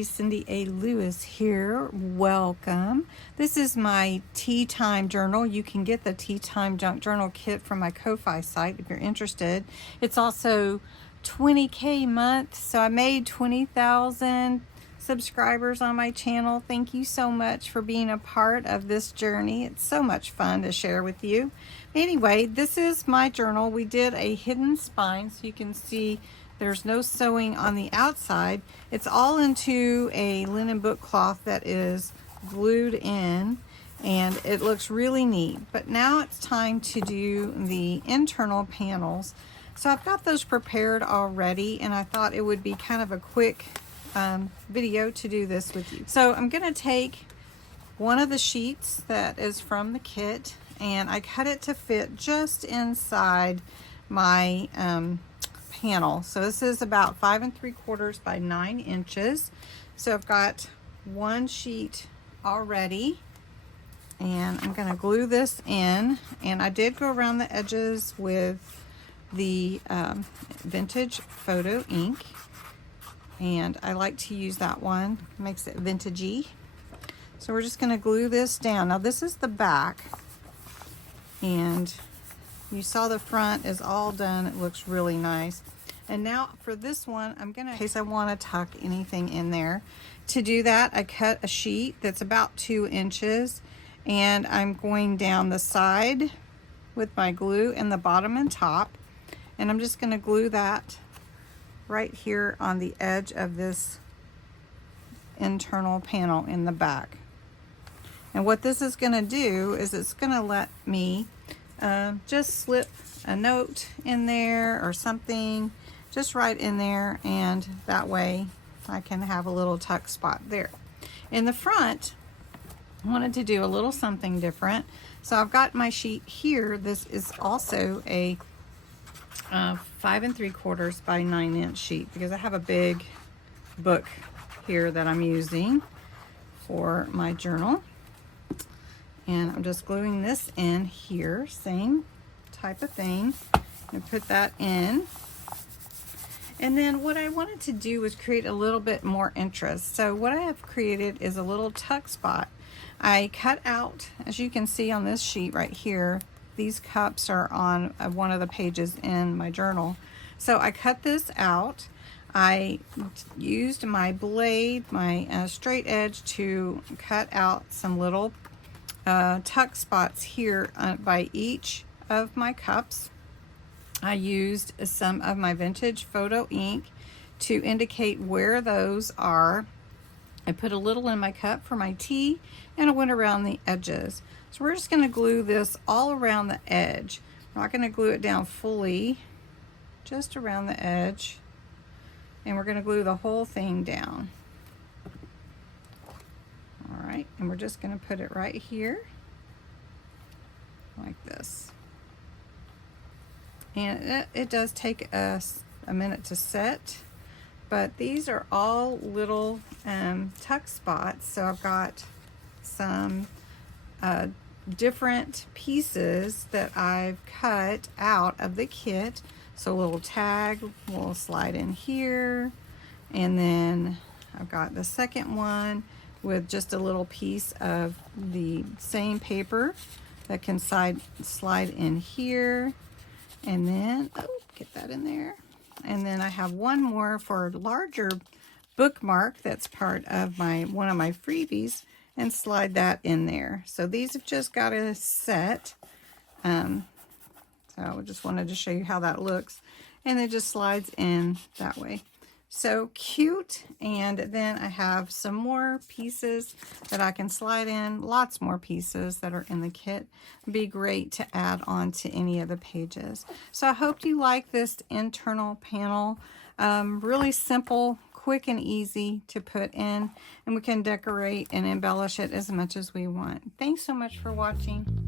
everybody, Cindy A. Lewis here. Welcome. This is my Tea Time journal. You can get the Tea Time Junk Journal kit from my Ko-Fi site if you're interested. It's also 20K month, so I made 20,000 subscribers on my channel. Thank you so much for being a part of this journey. It's so much fun to share with you. Anyway, this is my journal. We did a hidden spine, so you can see there's no sewing on the outside. It's all into a linen book cloth that is glued in, and it looks really neat. But now it's time to do the internal panels. So I've got those prepared already, and I thought it would be kind of a quick video to do this with you. So I'm going to take one of the sheets that is from the kit, and I cut it to fit just inside my panel. So this is about 5 3/4 by 9 inches. So I've got one sheet already, and I'm going to glue this in. And I did go around the edges with the vintage photo ink, and I like to use that one. It makes it vintagey. So we're just going to glue this down. Now this is the back, and you saw the front is all done. It looks really nice. And now for this one, I'm gonna, in case I want to tuck anything in there. To do that, I cut a sheet that's about 2 inches, and I'm going down the side with my glue and the bottom and top. And I'm just gonna glue that right here on the edge of this internal panel in the back. And what this is gonna do is it's gonna let me just slip a note in there or something, just right in there, and that way I can have a little tuck spot there. In the front, I wanted to do a little something different. So I've got my sheet here. This is also a 5 3/4 by 9 inch sheet, because I have a big book here that I'm using for my journal. And I'm just gluing this in here, same type of thing. And put that in. And then what I wanted to do was create a little bit more interest. So what I have created is a little tuck spot. I cut out, as you can see on this sheet right here, these cups are on one of the pages in my journal. So I cut this out. I used my blade, my straight edge, to cut out some little tuck spots here by each of my cups. I used some of my vintage photo ink to indicate where those are. I put a little in my cup for my tea, and I went around the edges. So we're just going to glue this all around the edge. I'm not going to glue it down fully, just around the edge, and we're going to glue the whole thing down. All right, and we're just going to put it right here like this. And it does take us a minute to set, but these are all little tuck spots. So I've got some different pieces that I've cut out of the kit. So a little tag will slide in here, and then I've got the second one with just a little piece of the same paper that can slide in here. And then, oh, get that in there. And then I have one more for a larger bookmark that's part of one of my freebies, and slide that in there. So these have just got to set. So I just wanted to show you how that looks. And it just slides in that way. So cute. And then I have some more pieces that I can slide in, lots more pieces that are in the kit. It'd be great to add on to any of the pages. So I hope you like this internal panel. Really simple, quick and easy to put in, and we can decorate and embellish it as much as we want. Thanks so much for watching.